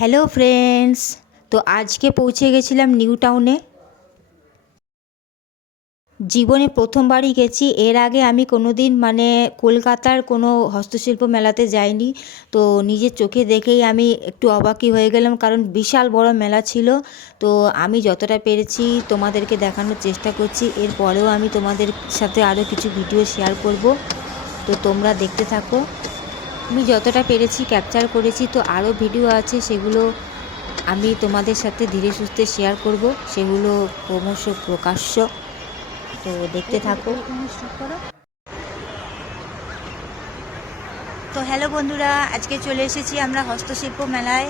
Hello friends, তো আজকে পৌঁছে গেছিলাম নিউ টাউনে। জীবনে প্রথমবারই গেছি, এর আগে আমি কোনো দিন মানে কলকাতার কোনো হস্তশিল্প মেলাতে যাইনি। তো নিজের চোখে দেখেই আমি একটু অবাকই হয়ে গেলাম, কারণ বিশাল বড় মেলা ছিল। তো আমি যতটা পেরেছি তোমাদেরকে দেখানোর চেষ্টা করছি, এরপরেও আমি তোমাদের সাথে আরও কিছু ভিডিও শেয়ার করব। তো তোমরা দেখতে থাকো। আমি যতটা পেরেছি ক্যাপচার করেছি তো আরও ভিডিও আছে সেগুলো আমি তোমাদের সাথে ধীরে সুস্থে শেয়ার করব। সেগুলো ক্রমশ প্রকাশ্য। তো দেখতে থাকো। তো হ্যালো বন্ধুরা আজকে চলে এসেছি আমরা হস্তশিল্প মেলায়।